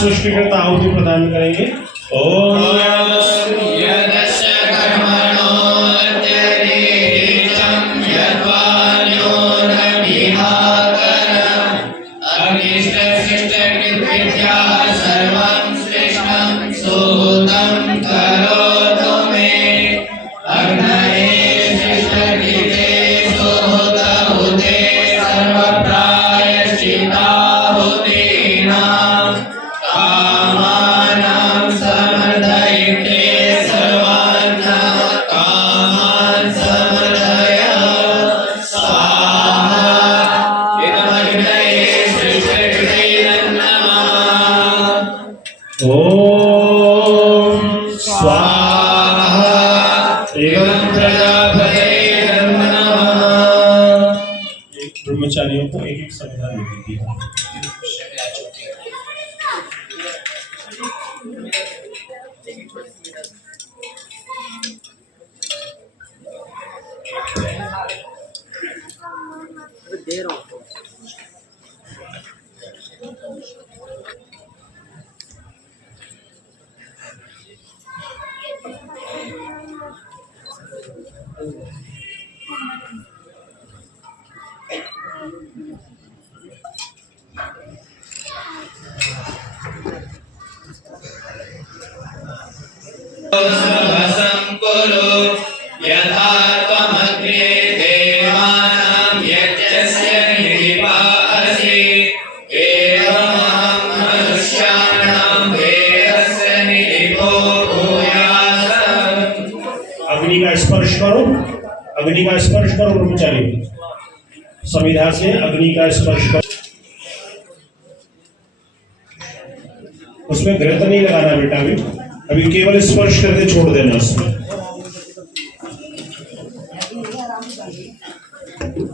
सृष्टिकर्ता आहुति प्रदान करेंगे। ओम ब्रह्मचारियों को एक एक संविधान दे दी है। अग्नि का स्पर्श करो, अग्नि का स्पर्श करो ब्रह्मचारी, संविधा से अग्नि का स्पर्श करो। उसमें घृत नहीं लगाना बेटा, अभी केवल स्पर्श करके छोड़ देना उसमें।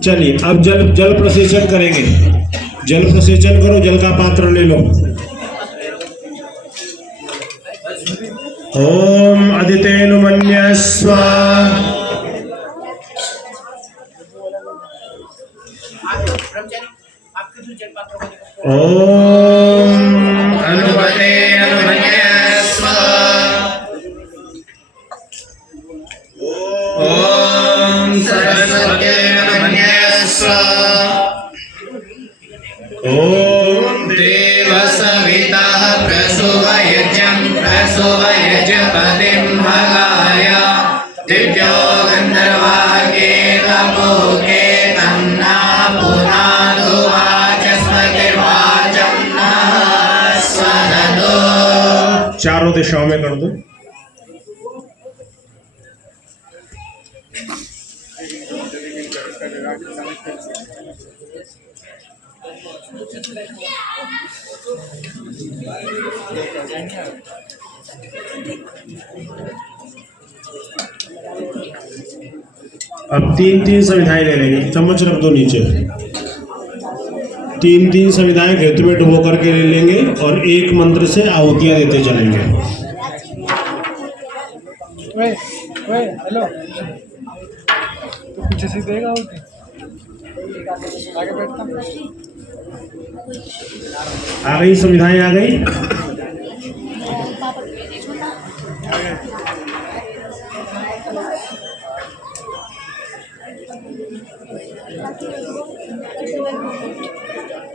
चलिए अब जल प्रसेचन करेंगे। जल प्रसेचन करो, जल का पात्र ले लो। ओम अदितेनु मन्यस्व। ओम अनुपते अनुमन्यस्व। ओम सरस्वते अनुमन्यस्व। ओम देव सवितः प्रसूवयज्ञं प्रसूवयज्ञपतिं भगाय दिव्यो गन्धर्वागे तपोगे तन्ना पुनादु वाचस्पतिर्वाचं नः स्वदतो। चारों दिशाओं में कर दो। अब 3-3 संविधाएं ले लेंगे। चम्मच रख दो नीचे। 3-3 संविधाएं घृत में डुबो करके ले लेंगे और एक मंत्र से आहुतियां देते चलेंगे। हेलो, तो पीछे से देगा आहुति, आगे बैठता। आ गई संविधाएं, आ गई।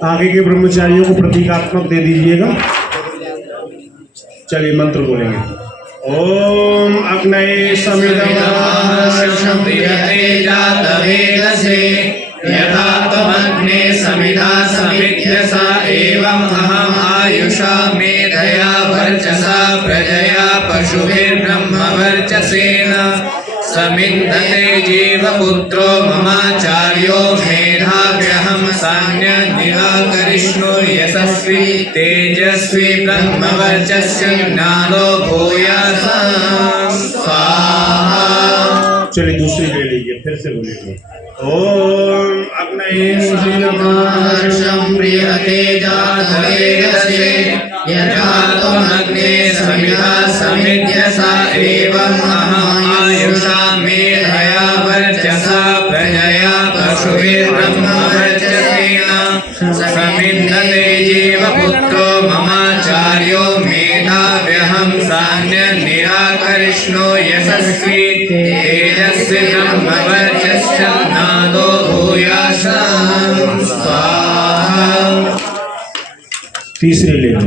आगे के ब्रह्मचारियों को प्रतीकात्मक दे दीजिएगा। चलिए मंत्र बोलेंगे। ओम अग्नये समिधमते जातवेदसे यथा त्वमग्ने समिधा समिध्यसा एवं अहम् आयुषा मेधया वर्चसा प्रजया पशुभिर्ब्रह्मवर्चसेन समिद्धते जीवपुत्रो ममाचार्यो मेधाव्यहं सान्यनिराकरिष्णो यशस्वी तेजस्वी ब्रह्मवर्चस्य ज्ञानो भूयासं स्वाहा। चलिए दूसरी ले लीजिए, फिर से बोलिए। ओम अग्नये महर्षं प्रियते जातवेदसे यथा त्वमग्ने समिधा समिध्यसा एवं अहम् आयुषा मेधया वर्चसा प्रजया पशुभिर्ब्रह्मवर्चसेन समिन्धते जीवपुत्रो ममाचार्यो मेधाव्यहं सान्यनिराकरिष्णो यशस्वी तेजस्वी ब्रह्मवर्चस्नादो भूयासं स्वाहा। तीसरी ले लो।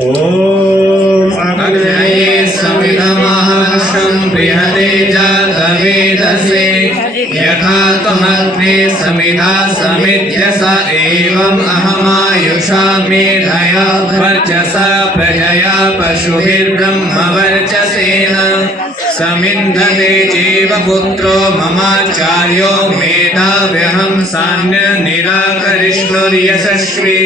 ओम अग्नये समिधमहर्षं बृहते जातवेदसे यथा त्वमग्ने समिधा समिध्यसा एवं अहमायुषा मेधया वर्चसा प्रजया पशुभिर्ब्रह्मवर्चसेन समिन्धते जीवपुत्रो ममाचार्यो मेधाव्यहं सान्यनिराकरिष्णुर्यशस्वी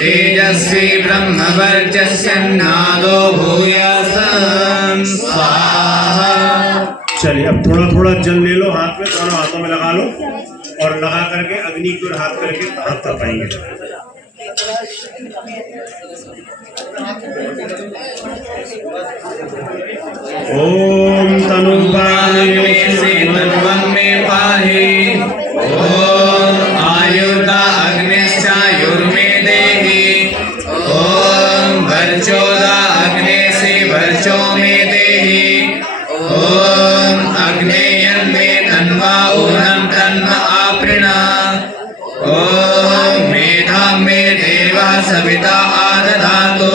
तेजस्वी ब्रह्मवर्चस्नादो भूयासं स्वाहा। चलिए अब थोड़ा थोड़ा जल ले लो हाथ में, दोनों हाथों में लगा लो और लगा करके अग्नि की ओर हाथ करके हाथ तपाएंगे। ओम तनुपाग्ने से तन्वं मे पाहि ओम आयुर्दा अग्निश्चायुर्मे देहि ओम वर्चोदा अग्ने से वर्चो मे देहि ओम अग्नेयं मे तन्वा ऊर्ध्वं तन्म आपृणा ओम मेधा मे देवा सविता आदधातु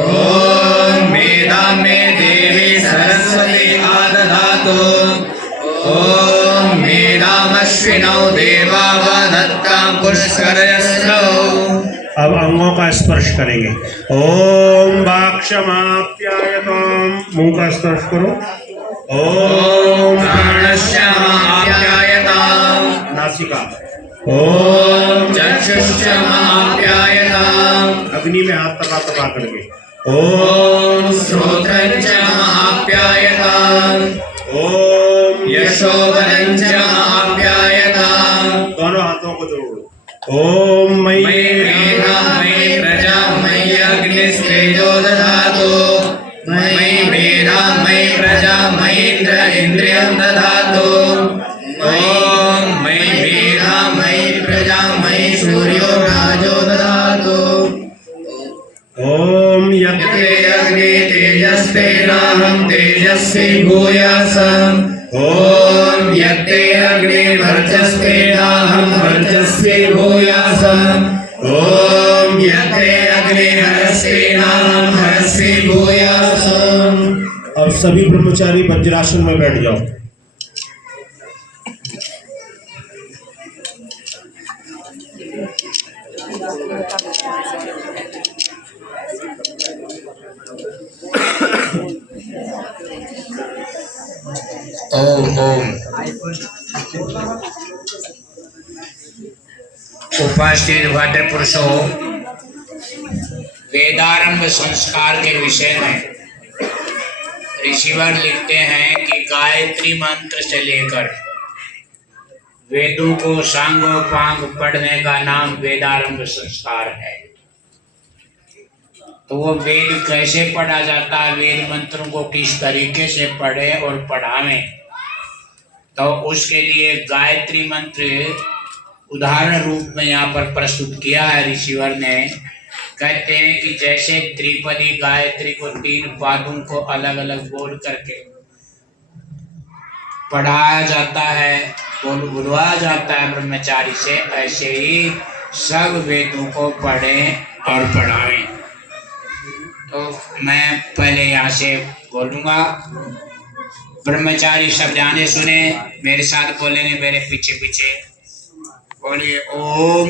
ओम मेधा मे देवी सरस्वती आदधातु ओम मेधामश्विनौ देवा वदत्तां पुष्करयस्रौ। अब अंगों का स्पर्श करेंगे। ओम वाक्षमाप्यायताम, मुंह का स्पर्श करो। ओम प्राणश्चमाप्यायताम् नासिका। ओम चक्षुश्चमाप्यायताम् अग्नि में हाथ तपा तपा करके। ओम श्रोत्रञ्चमाप्यायताम् ओम यशोवरञ्चमाप्यायताम् दोनों हाथों को जोड़ लो। ओम मयि मयि मेधा मयि प्रजा मयि अग्निस्तेजो दधातु मयि मेधा मयि प्रजा मयीन्द्र इन्द्रियं दधातु ओम मयि मेधा मयि प्रजा मयि सूर्यो राजो दधातु ओम यज्ञे अग्ने तेजस्तेनाहं तेजस्वी भूयासम् ओम यज्ञे अग्ने वर्चस्तेनाहं वर्चस्वी भूयासम् ओम यज्ञे अग्ने हरस्तेनाहं हरस्वी भूयासम्। अब सभी ब्रह्मचारी वज्रासन में बैठ जाओ। ओम ओम उपस्थित भद्र पुरुषों, वेदारंभ संस्कार के विषय में ऋषिवर लिखते हैं कि गायत्री मंत्र से लेकर वेदों को सांगोपांग पढ़ने का नाम वेदारंभ संस्कार है। तो वो वेद कैसे पढ़ा जाता है, वेद मंत्रों को किस तरीके से पढ़े और पढ़ावें, तो उसके लिए गायत्री मंत्र उदाहरण रूप में यहाँ पर प्रस्तुत किया है ऋषिवर ने। कहते हैं कि जैसे त्रिपदी गायत्री को 3 पादों को अलग अलग बोल करके पढ़ाया जाता है, बुलवाया जाता है ब्रह्मचारी से, ऐसे ही सब वेदों को पढ़ें और पढ़ाएं। तो मैं पहले यहाँ से बोलूँगा, ब्रह्मचारी सब जाने सुने, मेरे साथ बोलेंगे मेरे पीछे पीछे। बोलिए ओम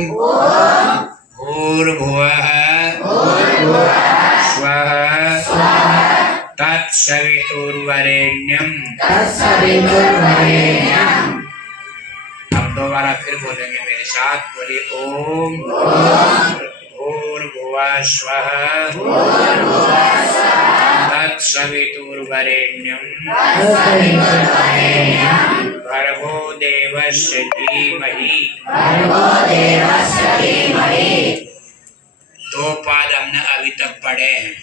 भूर्भुवः स्वः तत्सवितुर्वरेण्यं। अब दोबारा फिर बोलेंगे मेरे साथ, बोलिए ओम भूर्भुवः स्वः तत्सवितुर्वरेण्यं भर्गो देवस्य धीमहि। दो पाद हमने अभी तक पढ़े हैं,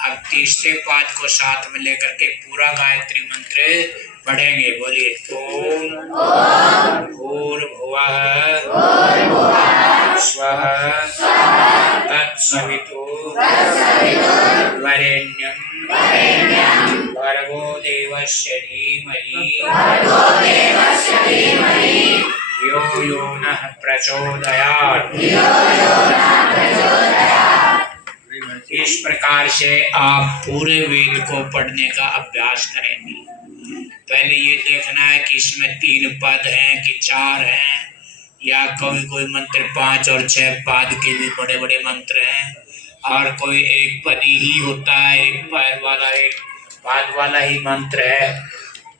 अब तीसरे पाद को साथ में लेकर के पूरा गायत्री मंत्र पढ़ेंगे। बोलिए ओम भूर्भुवः स्वः तत्सवितुर्वरेण्यं भर्गो देवस्य धीमहि धियो यो नः प्रचोदयात्। इस प्रकार से आप पूरे वेद को पढ़ने का अभ्यास करेंगे। पहले ये देखना है कि इसमें 3 पद हैं कि 4 हैं, या कोई मंत्र 5 और 6 पाद के भी बड़े बड़े मंत्र हैं, और कोई एक पदी ही होता है, एक पाद वाला ही मंत्र है।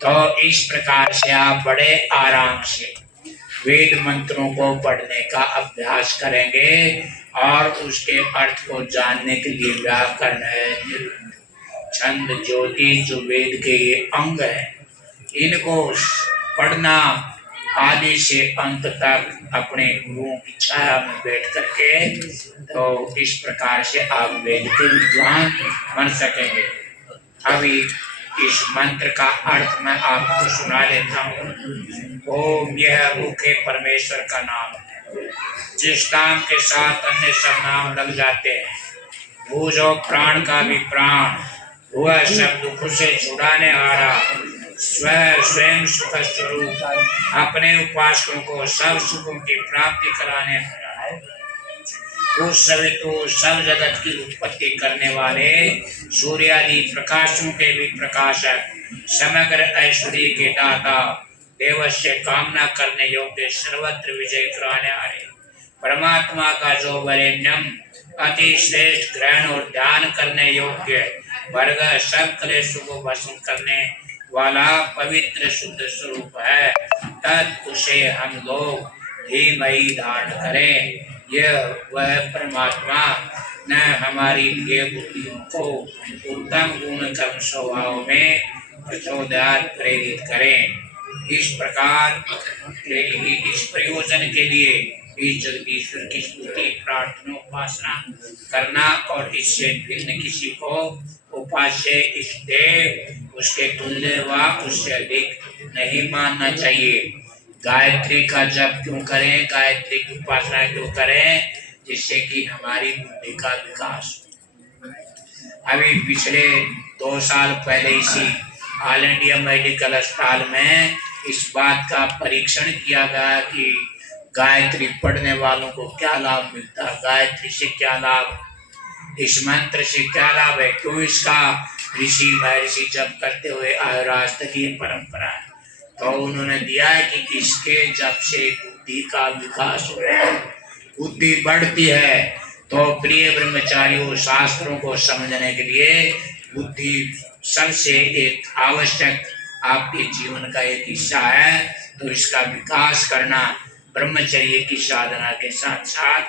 तो इस प्रकार से आप बड़े आराम से वेद मंत्रों को पढ़ने का अभ्यास करेंगे और उसके अर्थ को जानने के लिए व्याकरण है, छंद, ज्योतिष जो वेद के ये अंग है, इनको पढ़ना आदि से अंत तक अपने गुरुओं की छाया में बैठ करके, तो इस प्रकार से आप वेद के विद्वान बन सकेंगे। अभी इस मंत्र का अर्थ मैं आपको सुना देता हूँ। ओम, यह मुख्य परमेश्वर का नाम है, जिस नाम के साथ अन्य सब नाम लग जाते हैं। वो जो प्राण का भी प्राण, वह सब दुख से छुड़ाने वाला, स्वयं सुख स्वरूप, अपने उपासकों को सब सुखों की प्राप्ति कराने वाला है। उस सवितु सब जगत की उत्पत्ति करने वाले, सूर्य आदि प्रकाशों के भी प्रकाशक, समग्र ऐश्वर्य के दाता, देवस्य कामना करने योग्य, सर्वत्र विजय कराने वाले, परमात्मा का जो वरेण्यम अति श्रेष्ठ, ग्रहण और ध्यान करने योग्य, वर्ग सब क्लेशों को भस्म करने वाला पवित्र शुद्ध स्वरूप है, तत् उसे हम लोग धीमहि धारण करें। यह वह परमात्मा न हमारी प्रिय बुद्धियों को उत्तम गुण कर्म स्वभाव में प्रचोदयात् प्रेरित करें। इस प्रकार इस प्रयोजन के लिए इस जगदीश्वर की स्तुति, प्रार्थना, उपासना करना और इससे भिन्न किसी को उपास्य, इष्टदेव, उसके तुल्य व उससे अधिक नहीं मानना चाहिए। गायत्री का जप क्यों करें, गायत्री की उपासना क्यों करें? जिससे कि हमारी बुद्धि का विकास हो। अभी पिछले 2 साल पहले इसी ऑल इंडिया मेडिकल अस्पताल में इस बात का परीक्षण किया गया कि गायत्री पढ़ने वालों को क्या लाभ मिलता है, गायत्री से क्या लाभ, इस मंत्र से क्या लाभ है, क्यों इसका ऋषि महर्षि जप करते हुए आए, आज तक ये परंपरा है। तो उन्होंने दिया है कि इसके जप से बुद्धि का विकास हो रहा है, बुद्धि बढ़ती है। तो प्रिय ब्रह्मचारियों, शास्त्रों को समझने के लिए बुद्धि सबसे एक आवश्यक आपके जीवन का एक हिस्सा है। तो इसका विकास करना ब्रह्मचर्य की साधना के साथ साथ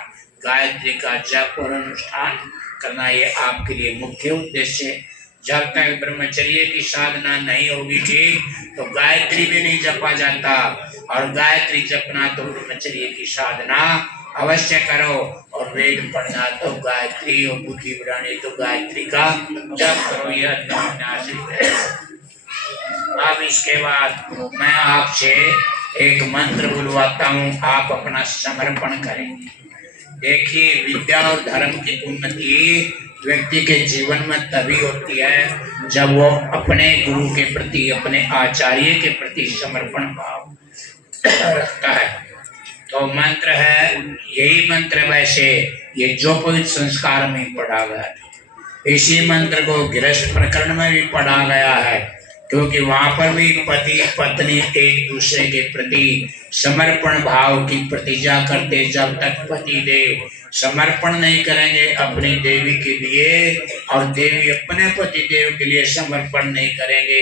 गायत्री का जप और अनुष्ठान करना, ये आपके लिए मुख्य उद्देश्य है। जब तक ब्रह्मचर्य की साधना नहीं होगी ठीक, तो गायत्री भी नहीं जपा जाता, और गायत्री जपना तो ब्रह्मचर्य की साधना अवश्य करो, और वेद पढ़ना तो गायत्री, और बुद्धि बढ़ानी तो गायत्री का जप करो। यह अब इसके बाद मैं आपसे एक मंत्र बुलवाता हूँ, आप अपना समर्पण करेंगे। देखिए, विद्या और धर्म की उन्नति व्यक्ति के जीवन में तभी होती है जब वो अपने गुरु के प्रति, अपने आचार्य के प्रति समर्पण भाव रखता है। तो मंत्र है, यही मंत्र वैसे ये जो पवित्र संस्कार में पढ़ा गया है, इसी मंत्र को गृहस्थ प्रकरण में भी पढ़ा गया है, क्योंकि वहां पर भी पति पत्नी एक दूसरे के प्रति समर्पण भाव की प्रतिज्ञा करते। जब तक पति देव समर्पण नहीं करेंगे अपनी देवी के लिए, और देवी अपने पति देव के लिए समर्पण नहीं करेंगे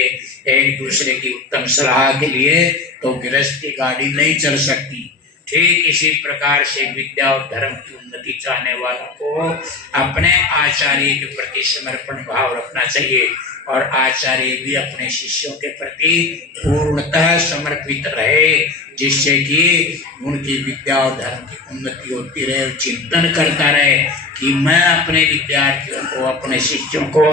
एक दूसरे की उत्तम सलाह के लिए, तो गृहस्थ की गाड़ी नहीं चल सकती। ठीक इसी प्रकार से विद्या और धर्म की उन्नति चाहने वालों को अपने आचार्य के प्रति समर्पण भाव रखना चाहिए। और आचार्य भी अपने शिष्यों के प्रति पूर्णतः समर्पित रहे, जिससे कि उनकी विद्या और धर्म की उन्नति होती रहे और चिंतन करता रहे कि मैं अपने विद्यार्थियों को, अपने शिष्यों को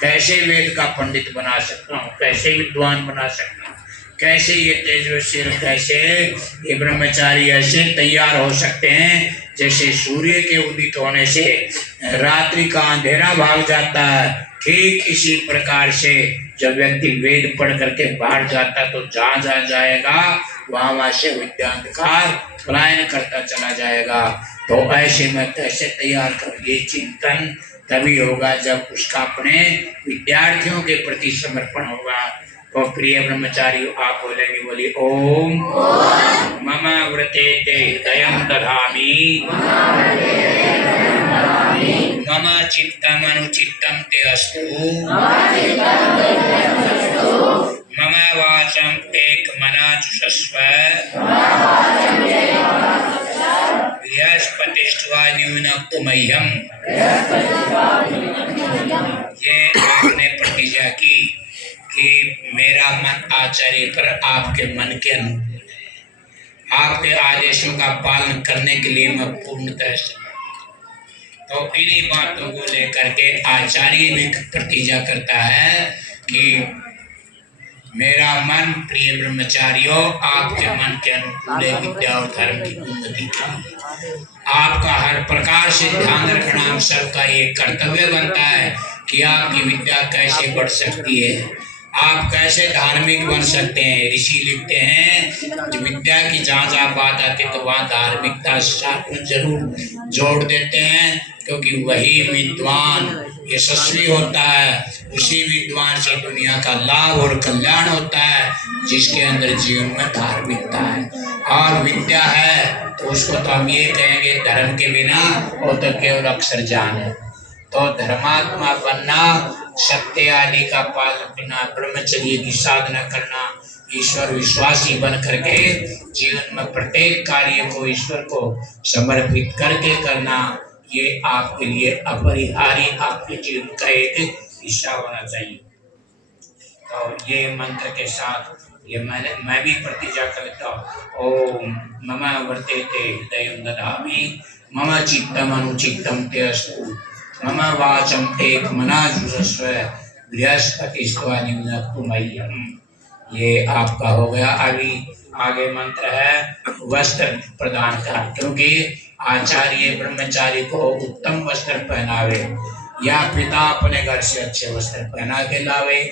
कैसे वेद का पंडित बना सकता हूँ, कैसे विद्वान बना सकता हूँ, कैसे ये तेजस्वी, कैसे ये ब्रह्मचारी ऐसे तैयार हो सकते हैं जैसे सूर्य के उदित होने से रात्रि का अंधेरा भाग जाता है। ठीक इसी प्रकार से जब व्यक्ति वेद पढ़ करके बाहर जाता तो जहाँ जहाँ जाएगा वहाँ से विद्यांधकार पलायन करता चला जाएगा। तो ऐसे में कैसे तैयार कर, ये चिंतन तभी होगा जब उसका अपने विद्यार्थियों के प्रति समर्पण होगा। तो प्रिय ब्रह्मचारी आप बोलेंगे, बोली ओम मम व्रते ते दयं दधामि मम चित्तम अनुचित्तम ते अस्तु मम वाचम एक मना जुषस्व बृहस्पतिस्त्वा न्यूनक्तु मह्यम। ये आपने प्रतिज्ञा की कि मेरा मन आचार्य पर आपके मन के अनुरूप, आपके आदेशों का पालन करने के लिए मैं पूर्णतः समर्पित। तो इन्हीं बातों को लेकर के आचार्य भी प्रतिज्ञा करता है कि मेरा मन प्रिय ब्रह्मचारियों आपके मन के अनुकूल विद्या और धर्म की उन्नति के लिए आपका हर प्रकार से ध्यान रखना हम सबका ये कर्तव्य बनता है कि आपकी विद्या कैसे बढ़ सकती है, आप कैसे धार्मिक बन सकते हैं। ऋषि लिखते हैं कि विद्या की जहाँ जहाँ बात आती है तो वहाँ धार्मिकता साथ में जरूर जोड़ देते हैं, क्योंकि वही विद्वान यशस्वी होता है, उसी विद्वान से दुनिया का लाभ और कल्याण होता है जिसके अंदर जीवन में धार्मिकता है और विद्या है। तो उसको तो हम ये कहेंगे धर्म के बिना वो तो केवल अक्षर ज्ञान है। तो धर्मात्मा बनना, सत्य आदि का पालन करना, ब्रह्मचर्य की साधना करना, ईश्वर विश्वासी बन करके जीवन में प्रत्येक कार्य को ईश्वर को समर्पित करके करना, ये आपके लिए अपरिहार्य आपके जीवन का एक हिस्सा होना चाहिए। तो ये मंत्र के साथ ये मैं भी प्रतिज्ञा करता हूँ। ओम मम वर्तेते हृदयं ददामि मम चित्तम अनुचित्तम ते अस्तु मम वाचम एक मना जुषस्व बृहस्पतिस्त्वा न्यूनक्तु मह्यम। ये आपका हो गया। अभी आगे मंत्र है वस्त्र प्रदान का, क्योंकि आचार्य ब्रह्मचारी को उत्तम वस्त्र पहनावे या पिता अपने घर से अच्छे वस्त्र पहना के लावे।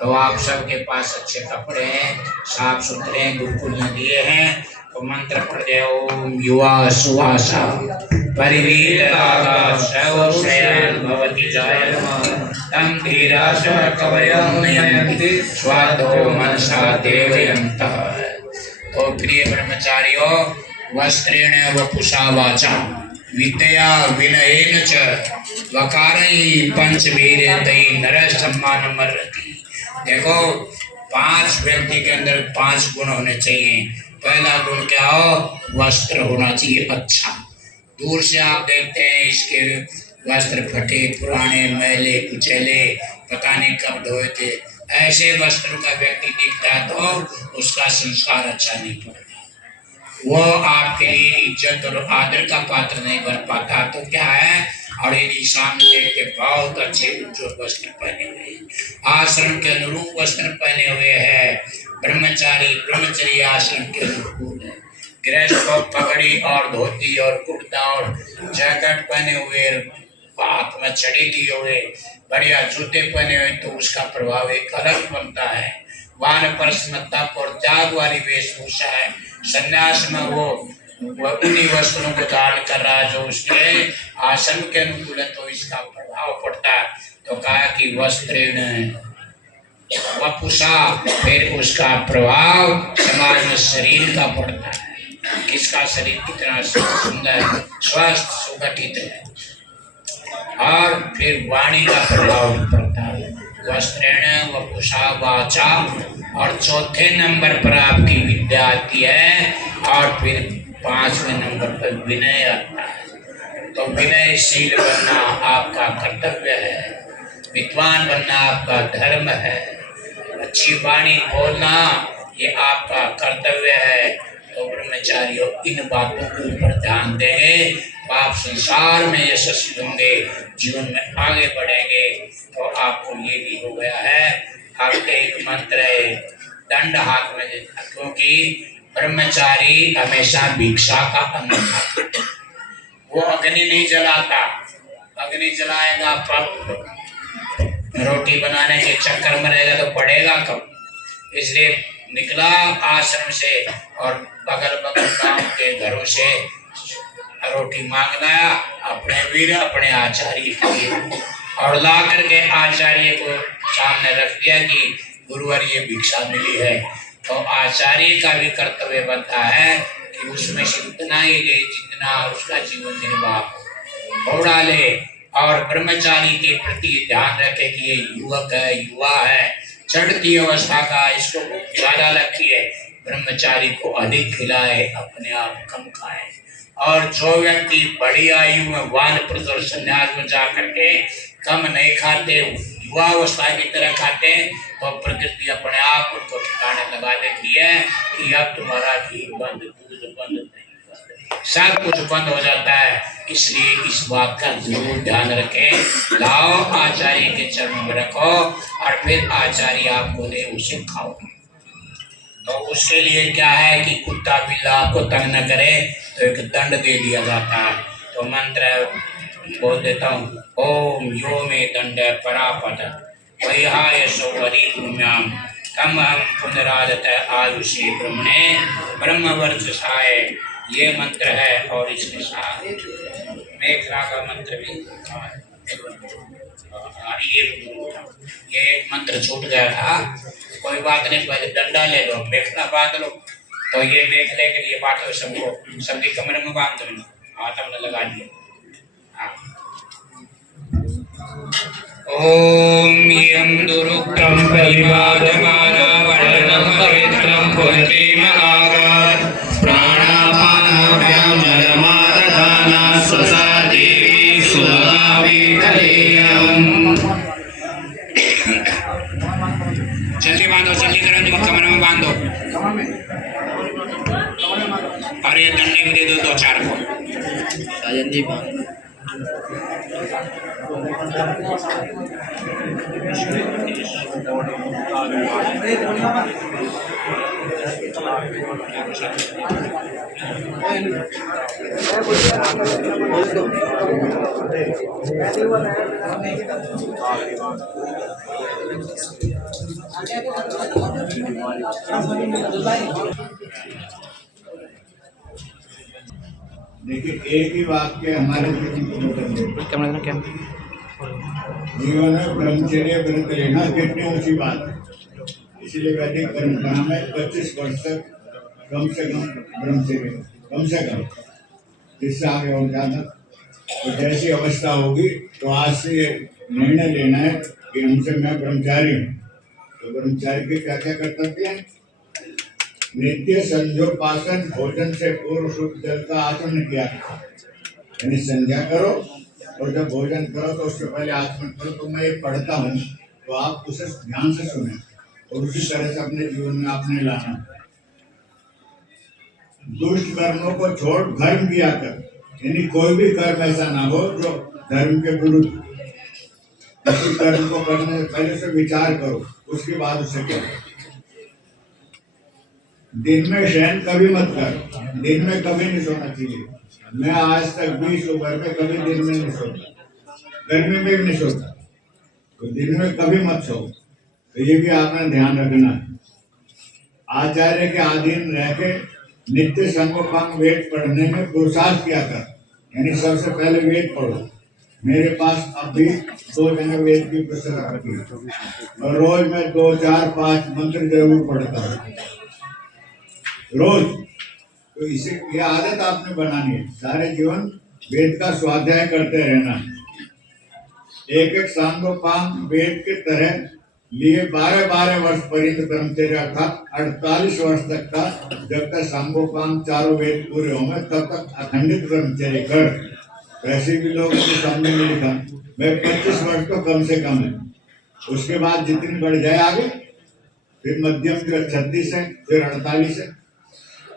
तो आप सबके पास अच्छे कपड़े हैं, साफ सुथरे गुरुकुल ने दिए हैं, तो मंत्र पढ़ दे। ओम युवा सुवासा परिवीरदागा सर्वश्रेयः भवति जायमानः तं धीराः कवयं नयन्ति स्वादो मनसा देवयन्तः। तो प्रिय ब्रह्मचारियों, वस्त्रेण वपुषा वाचा विद्या विनयेन च वकारैः पंचवीर्यैः नरः सम्मानमर्हति। देखो 5 व्यक्ति के अंदर 5 गुण होने चाहिए। पहला गुण क्या हो? वस्त्र होना चाहिए अच्छा। दूर से आप देखते हैं इसके वस्त्र फटे पुराने मैले कुचैले, पता नहीं कब धोए थे, ऐसे वस्त्रों का व्यक्ति दिखता तो उसका संस्कार अच्छा नहीं पड़ता, वो आपके लिए इज्जत और आदर का पात्र नहीं बन पाता। तो क्या है, और यदि सामने देख के बहुत अच्छे उज्ज्वल वस्त्र पहने हुए, आश्रम के अनुरूप वस्त्र पहने हुए है, ब्रह्मचारी ब्रह्मचर्य आश्रम के अनुरूप है, गृहस्थ को पगड़ी और धोती और कुर्ता और जैकेट पहने हुए, हाथ में छड़ी लिए हुए, बढ़िया जूते पहने हुए, तो उसका प्रभाव एक अलग बनता है। वानप्रस्थता और त्याग वाली वेशभूषा है, संन्यास में वो उन्हीं वस्त्रों को धारण कर रहा है जो उसके आश्रम के अनुकूल है, तो इसका प्रभाव पड़ता है। तो कहा कि वस्त्रेण वपुषा, फिर उसका प्रभाव समाज में शरीर का पड़ता है। किसका शरीर कितना सुंदर स्वस्थ सुगठित है, और फिर वाणी का प्रभाव पड़ता है। वस्त्रेण वपुषा वाचा, और चौथे नंबर पर आपकी विद्या आती है, और फिर 5वें नंबर पर विनय आता है। तो विनयशील बनना आपका कर्तव्य है। विद्वान बनना आपका धर्म है, अच्छी वाणी बोलना ये आपका कर्तव्य है। तो ब्रह्मचारियों इन बातों के ऊपर ध्यान देंगे तो आप संसार में यशस्वी होंगे, जीवन में आगे बढ़ेंगे। तो आपको ये भी हो गया है, आपके एक मंत्र है दंड हाथ में देना, क्योंकि ब्रह्मचारी हमेशा भिक्षा का अन्न खाता है। वो अग्नि नहीं जलाता, अग्नि जलाएगा पर रोटी बनाने के चक्कर में रहेगा तो पड़ेगा कब। इसलिए निकला आश्रम से और बगल बगल गांव के घरों से रोटी मांग लाया अपने वीर अपने आचार्य के लिए, और ला करके आचार्य को सामने रख दिया कि गुरुवर ये भिक्षा मिली है। तो आचार्य का भी कर्तव्य बनता है कि उसमें से उतना ही ले जितना उसका जीवन निर्वाह थोड़ा ले, और ब्रह्मचारी के प्रति ध्यान रखे कि ये युवक है, युवा है, चढ़ती अवस्था का, इसको ज्यादा लगती है, ब्रह्मचारी को अधिक खिलाए, अपने आप कम खाए। और जो व्यक्ति बड़ी आयु में वानप्रस्थ और संन्यास में जा करके कम नहीं खाते, युवा अवस्था की तरह खाते, तो प्रकृति अपने आप उनको ठिकाने लगा देती है कि अब तुम्हारा घी बंद, दूध बंद नहीं, सब कुछ बंद हो जाता है। इसलिए इस बात का जरूर ध्यान रखें। लाओ आचार्य के चरणों में रखो और फिर आचार्य आपको दे उसे खाओ। तो उसके लिए क्या है कि कुत्ता बिल्ला आपको तंग न करे तो एक दंड दे दिया जाता है। तो मंत्र बोल देता हूँ, ओम यो मे दंड परापद वैहाय सौवरी भूम्याम तम हम पुनरादत आयुषे ब्रह्मणे ब्रह्मवर्चसाय, ये मंत्र है। और इसके साथ मेघला का मंत्र भी ये एक मंत्र छूट गया था, कोई बात नहीं, पहले डंडा ले लो, मेघला बांध लो। तो ये मेघले के लिए बात हो, सबको सबके कमरे में बांध दो, हाथ हमने लगा दिया। ओम यम दुरुक्तम परिवादमाना वर्णनम पवित्रम पुनते महागात प्राणापानाभ्याम जलमादधाना स्वसा देवी सुगावी कलेयम। जल्दी बांधो, जल्दी करो, निकल कमरे में बांधो। और ये डंडे भी दे दो 2-4 को। साजन जी बांध देखिए, एक ही वाक्य हमारे जीवन में ब्रह्मचर्य व्रत लेना कितनी ऊंची बात है। इसलिए वैदिक परंपरा में 25 वर्ष तक कम से कम ब्रह्मचर्य, कम से कम, इससे आगे और ज्यादा। तो जैसी अवस्था होगी तो आज से ये निर्णय लेना है कि हमसे मैं ब्रह्मचारी हूँ। तो ब्रह्मचारी के क्या क्या कर्तव्य हैं? नित्य संध्योपासन, भोजन से पूर्व शुद्ध जल का आचमन किया, यानी संध्या करो और जब भोजन करो तो उससे पहले आचमन करो। तो मैं ये पढ़ता हूँ तो आप उसे ध्यान से सुने और उसी तरह से अपने जीवन में आपने लाना। दुष्ट कर्मों को छोड़ धर्म किया कर, यानी कोई भी कर्म ऐसा ना हो जो धर्म के विरुद्ध। किसी कर्म को करने से पहले से विचार करो, उसके बाद उसे करो। दिन में शयन कभी मत कर, दिन में कभी नहीं सोना चाहिए। मैं आज तक 20 उम्र में कभी दिन में नहीं सोता, गर्मी में भी नहीं सोता, तो दिन में कभी मत सो। तो ये भी आपने ध्यान रखना है। आचार्य के अधीन रह के नित्य संगोपांग वेद पढ़ने में पुरुषार्थ किया कर, यानी सबसे पहले वेद पढ़ो। मेरे पास अब भी 2 जगह वेद की पुस्तक रखी है और रोज मैं 2, 4, 5 मंत्र जरूर पढ़ता हूँ रोज। तो इसे यह आदत आपने बनानी है, सारे जीवन वेद का स्वाध्याय करते रहना। एक एक सांगोपांग वेद के तरह लिए 12-12 वर्ष पर्यंत ब्रह्मचर्य था, 48 वर्ष तक था। जब तक सांगोपांग चारों वेद पूरे होंगे तब तक अखंडित ब्रह्मचर्य कर। वैसे भी लोगों के सामने में लिखा मैं 25 वर्ष तो कम से कम है। उसके बाद जितनी बढ़ जाए आगे, फिर मध्यम जो 36 है, फिर 48 है।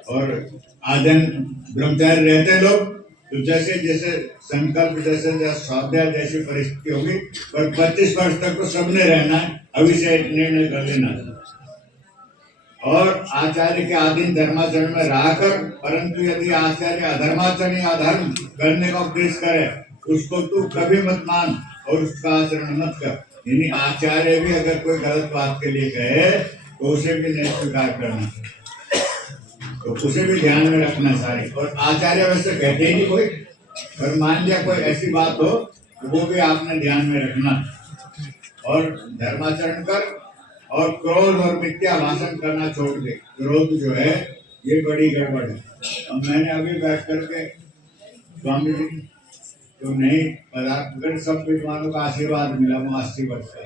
और आजन ब्रह्मचारी रहते हैं लोग तो जैसे जैसे संकल्प जैसे स्वाध्याय जैसी परिस्थिति होगी, पर 25 वर्ष तक तो सबने रहना है, अभी से निर्णय कर लेना है। और आचार्य के आधीन धर्माचरण में रहकर, परंतु यदि आचार्य अधर्माचरण या अधर्म करने का उपदेश करे, उसको तू कभी मत मान और उसका आचरण मत कर। यानी आचार्य भी अगर कोई गलत बात के लिए कहे तो उसे भी नहीं स्वीकार करना, तो उसे भी ध्यान में रखना सारी। और आचार्य वैसे कहते ही नहीं कोई, पर मान लिया कोई ऐसी बात हो तो वो भी आपने ध्यान में रखना। और धर्माचरण कर और क्रोध और मिथ्या भाषण करना छोड़ दे। क्रोध जो है ये बड़ी गड़बड़ है। अब मैंने अभी बैठ करके स्वामी जी तो नहीं अगर सब विद्वानों का आशीर्वाद मिला वो 80 वर्ष का,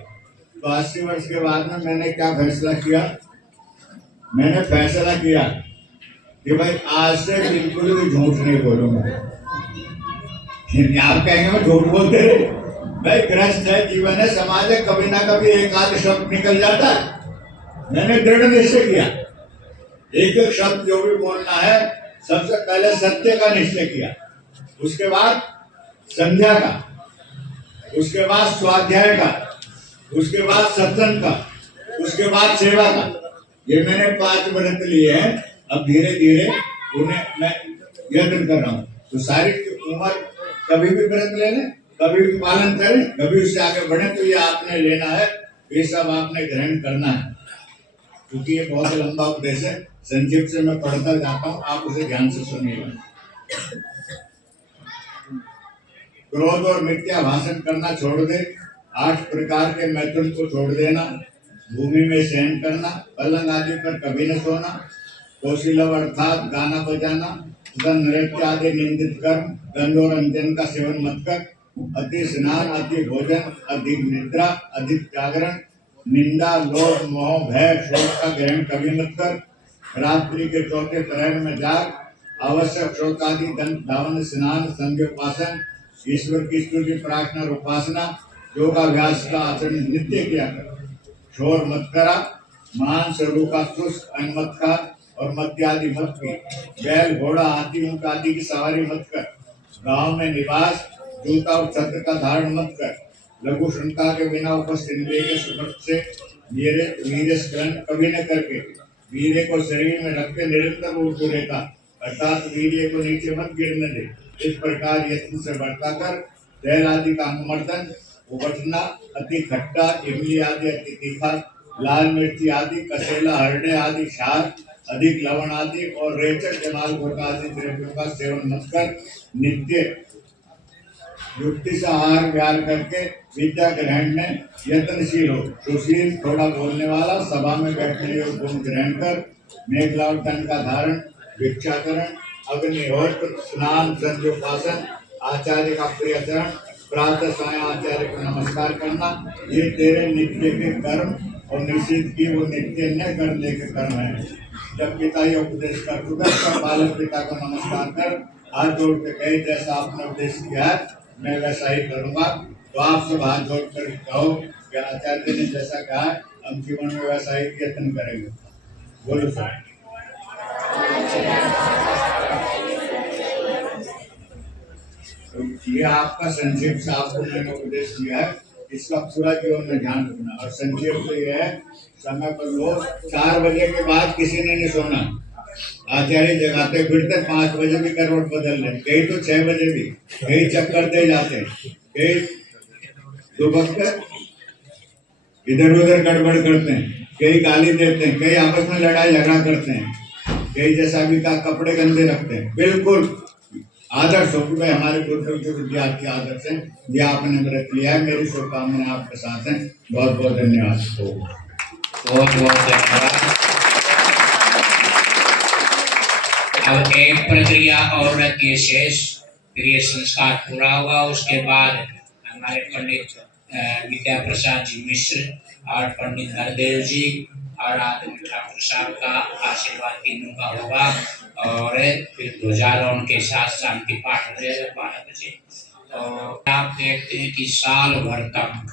तो 80 वर्ष के बाद में मैंने क्या फैसला किया, मैंने फैसला किया कि भाई आज से बिल्कुल भी झूठ नहीं बोलूंगा। आप कहेंगे मैं झूठ बोलते रहे, भाई ग्रस्त है, जीवन है, समाज है, कभी ना कभी एक आध शब्द निकल जाता है। मैंने दृढ़ निश्चय किया, एक एक शब्द जो भी बोलना है सबसे पहले सत्य का निश्चय किया, उसके बाद संध्या का, उसके बाद स्वाध्याय का, उसके बाद सत्संग का, उसके बाद सेवा का। ये मैंने 5 व्रत लिए हैं। अब धीरे धीरे उन्हें मैं यत्न कर रहा हूँ। तो सारी उम्र कभी भी व्रत ले लें, कभी भी पालन करें, कभी उससे आगे बढ़े, तो ये आपने लेना है, ये सब आपने ग्रहण करना है। क्योंकि ये बहुत लंबा उपदेश है, संक्षिप्त से मैं पढ़ता जाता हूँ, आप उसे ध्यान से सुनिएगा। क्रोध और मिथ्या भाषण करना छोड़ दे, 8 प्रकार के मैथुन को छोड़ देना, भूमि में शयन करना, पलंग आदि पर कभी न सोना, कौशीलव अर्थात गाना बजाना तथा नृत्य आदि निंदित कर्म, गंध और अंजन का सेवन मत कर, अति स्नान, अति भोजन, अधिक निद्रा, अधिक जागरण, निंदा, लोभ, मोह, भय, शोक का ग्रहण कभी मत कर, रात्रि के चौथे प्रहर में जाग, आवश्यक शोकादि दंत धावन स्नान संध्योपासन, ईश्वर की स्तुति प्रार्थना और उपासना योगाभ्यास का आचरण नित्य किया कर। शोर मत करा, मांस रू का शुष्क अन्न मत खा और मद्य आदि मत पी, बैल घोड़ा हाथी ऊंट आदि की सवारी मत कर, गांव में निवास, जूता और छत्र का धारण मत कर, लघु शंका के बिना उपस्थित के सुखद से वीर्य स्खलन कभी न करके, वीर्य को शरीर में रख के निरंतर ऊर्जा देता, अर्थात वीर्य को नीचे मत गिरने दे। इस प्रकार यत्न से बढ़ता कर तेल आदि का अनुमर्दन, उबटना, अति खट्टा, इमली आदि अति तीखा, लाल मिर्ची आदि, कसेला, हरडे आदि क्षार, अधिक लवण आदि और रेचक जमाल घोटा आदि द्रव्यों का सेवन मत कर। नित्य युक्ति से आहार विहार करके विद्या ग्रहण में यत्नशील हो। सुशील, थोड़ा बोलने वाला, सभा में बैठने योग्य गुण ग्रहण कर, मेघला और तन का धारण, भिक्षाकरण, अग्निहोत्र, स्नान, संध्योपासन, आचार्य का प्रिय चरण, प्रातः साय आचार्य को नमस्कार करना, ये तेरे नित्य के कर्म और निषिद्ध की वो नित्य न करने के कर्म है। जब पिता ये उपदेश कर चुका तब बालक पिता को नमस्कार कर हाथ जोड़ के कहे जैसा आपने उपदेश किया है मैं वैसा ही करूंगा। तो आप सब हाथ जोड़ कर कहो कि आचार्य ने जैसा कहा है हम जीवन में वैसा ही यत्न करेंगे। बोलो सर। तो ये आपका संक्षेप से आपको मैंने उपदेश दिया है, इसका पूरा जीवन में ध्यान रखना। और संक्षेप तो ये है, समय पर लोग 4 बजे के बाद किसी ने नहीं सोना। आचार्य जगाते फिरते 5 बजे भी करवट बदल रहे, कई तो 6 बजे भी, कई चक्कर दे जाते हैं, कई दुबक इधर उधर गड़बड़ करते हैं, कई गाली देते हैं, कई आपस में लड़ाई झगड़ा करते हैं, कई जैसा भी का कपड़े गंदे रखते हैं। बिल्कुल आदर्श हो कि भाई हमारे पूर्वजों के विद्यार्थी आदर्श हैं, ये आपने व्रत लिया है। मेरी शुभकामनाएं आपके साथ हैं। बहुत बहुत धन्यवाद। बहुत बहुत धन्यवाद। अब एक प्रक्रिया और रहती है शेष, फिर ये संस्कार पूरा हुआ, उसके बाद हमारे पंडित विद्या प्रसाद जी मिश्र और पंडित नरदेव जी और आदमी ठाकुर साहब का आशीर्वाद तीनों का होगा और फिर ध्वजारोहण के साथ शांति पाठ हो जाएगा 12 बजे। तो आप देखते हैं कि साल भर तक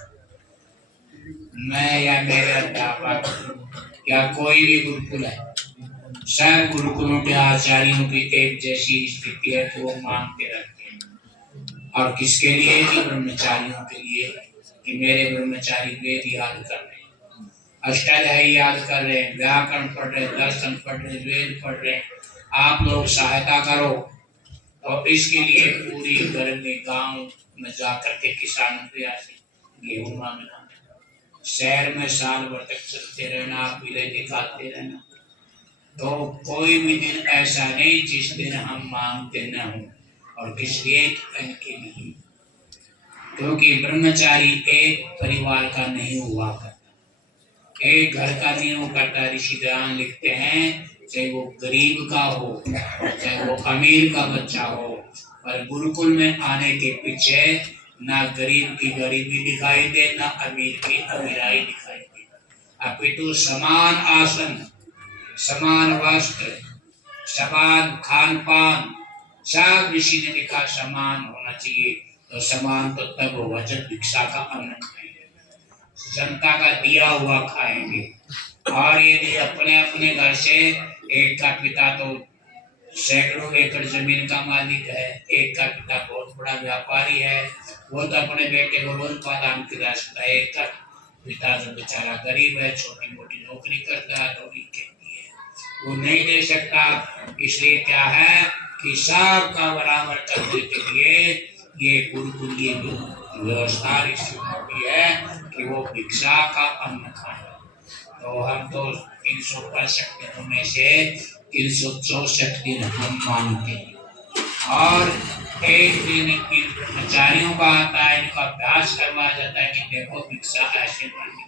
मैं या मेरे अध्यापक या कोई भी गुरुकुल है, सब गुरुकुलों के आचार्यों की एक जैसी स्थिति है कि वो मांगते रहते हैं। और किसके लिए? कि ब्रह्मचारियों के लिए, कि मेरे ब्रह्मचारी वेद याद कर रहे हैं, अष्टाध्यायी याद कर रहे हैं, व्याकरण पढ़ रहे हैं, दर्शन पढ़ रहे हैं, वेद पढ़ रहे हैं, आप लोग सहायता करो। और इसके लिए पूरी गर्मी गांव में जाकर के किसानों के आते गेहूं मांगना, शहर में साल भर तक चलते रहना, पीले निकालते रहना। तो कोई भी दिन ऐसा नहीं जिस दिन हम मांगते न हो। और किस लिए? इनके लिए, क्योंकि ब्रह्मचारी एक परिवार का नहीं हुआ करता, एक घर का नहीं हुआ करता। ऋषिदान लिखते हैं, चाहे वो गरीब का हो चाहे वो अमीर का बच्चा हो, पर गुरुकुल में आने के पीछे ना गरीब की गरीबी दिखाई दे, ना अमीर की अमीराई दिखाई दे, अपितु समान आसन, समान वस्त्र, समान खान पान, सब ऋषि ने लिखा समान होना चाहिए। तो समान तो तब होगा जब भिक्षा का अन्न खाएंगे, जनता का दिया हुआ खाएंगे। और यदि अपने अपने घर से, एक का पिता तो सैकड़ों एकड़ जमीन का मालिक है, एक का पिता बहुत बड़ा व्यापारी है, वो तो अपने बेटे को रोज बादाम खिला सकता है, एक का पिता जो बेचारा गरीब है, छोटी मोटी नौकरी करता है, नौकरी के लिए वो नहीं दे सकता। इसलिए क्या है कि सबका बराबर करने के लिए ये गुरुकुल की व्यवस्था होती है कि वो भिक्षा का अन्न खाए। तो हम तो 365 दिनों में से 364 दिन हम मानते हैं। और एक दिन इन ब्रह्मचारियों का आता है, इनका अभ्यास करवाया जाता है कि देखो भिक्षा ऐसे मांगी।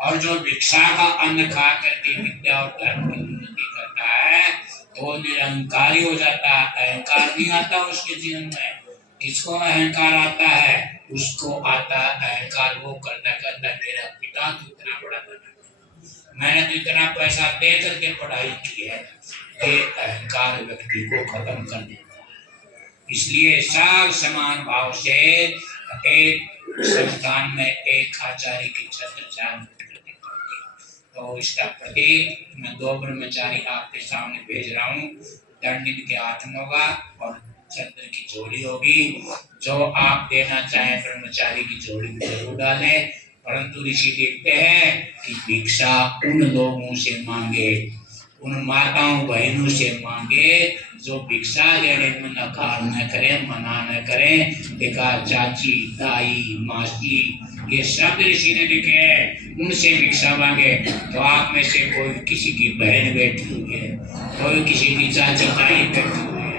और जो भिक्षा का अन्न खा करके विद्या और धर्म की उन्नति करता है वो निरंकारी हो जाता है। अहंकार नहीं आता उसके जीवन में। किसको अहंकार आता है? उसको आता अहंकार, वो करता करता मेरा पिता तो इतना बड़ा बना, मैंने तो इतना पैसा दे करके पढ़ाई की है, ये अहंकार व्यक्ति को खत्म कर देता है। इसलिए सब समान भाव से एक संस्थान में एक आचार्य की छत्र छाया। तो इसका प्रतीक मैं 2 ब्रह्मचारी आपके सामने भेज रहा हूँ। दंडित के हाथ में होगा और छत्र की जोड़ी होगी। जो आप देना चाहें ब्रह्मचारी की जोड़ी में जरूर डालें, परंतु ऋषि देखते हैं कि भिक्षा उन लोगों से मांगे, उन माताओं बहनों से मांगे जो भिक्षा देने में नकार न करें, मना न करें। देखा चाची, ताई, मासी, ये सब ऋषि ने लिखे हैं, उनसे भिक्षा मांगे। तो आप में से कोई किसी की बहन बैठी हुई है, कोई किसी की चाची ताई बैठी हुई है,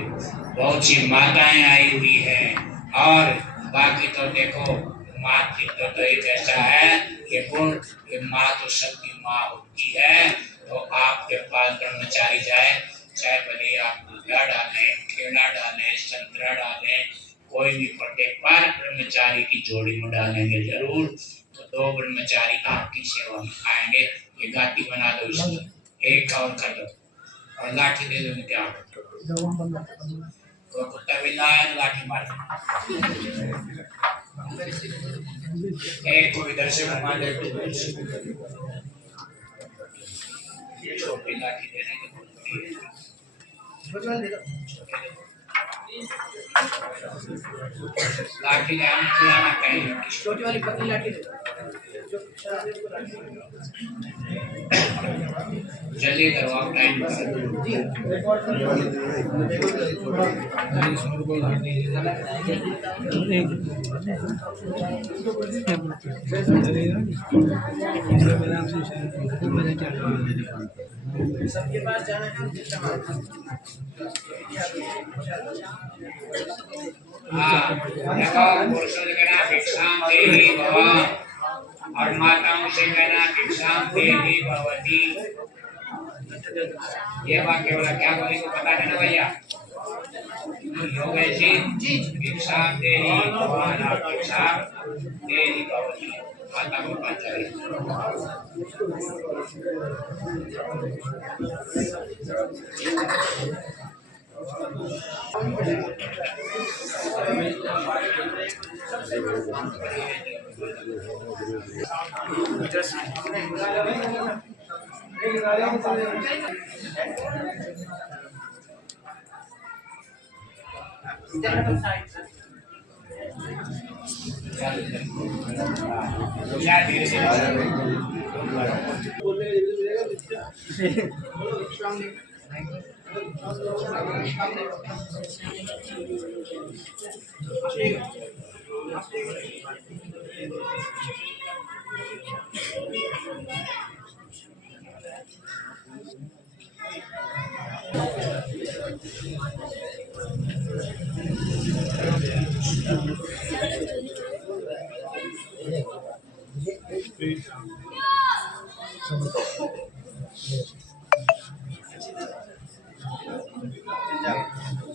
बहुत सी माताएं आई हुई है। और बाकी तो देखो मातृत्व तो एक ऐसा है कि गुण, माँ तो सबकी माँ होती है। तो आपके पास ब्रह्मचारी जाए, चाहे भले आप दूधा डालें, खेड़ा डालें, संतरा डालें, कोई भी पट्टे पर ब्रह्मचारी की जोड़ी में डालेंगे जरूर। तो 2 ब्रह्मचारी आपकी सेवा में आएंगे। ये गाठी बना दो, इसकी एक और कर दो और लाठी दे दो। क्या कोई कुत्ता भी लाए लाठी मार, एक को इधर से घुमा दे, छोटी लाठी देने की लाठी खिलाना कहीं, छोटी वाली पतली लाठी जल्दी करो आप, टाइम सबके पास जाना है। और माताओं से कहना भिक्षाम देहि भवती। ये वाक्य वाला क्या बोले को पता है ना भैया? योगेश जी भिक्षाम देहि भवाना भिक्षाम देहि भवती। माता को पता है। क्या धीरे से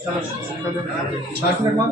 चलो 8 मिनट बाद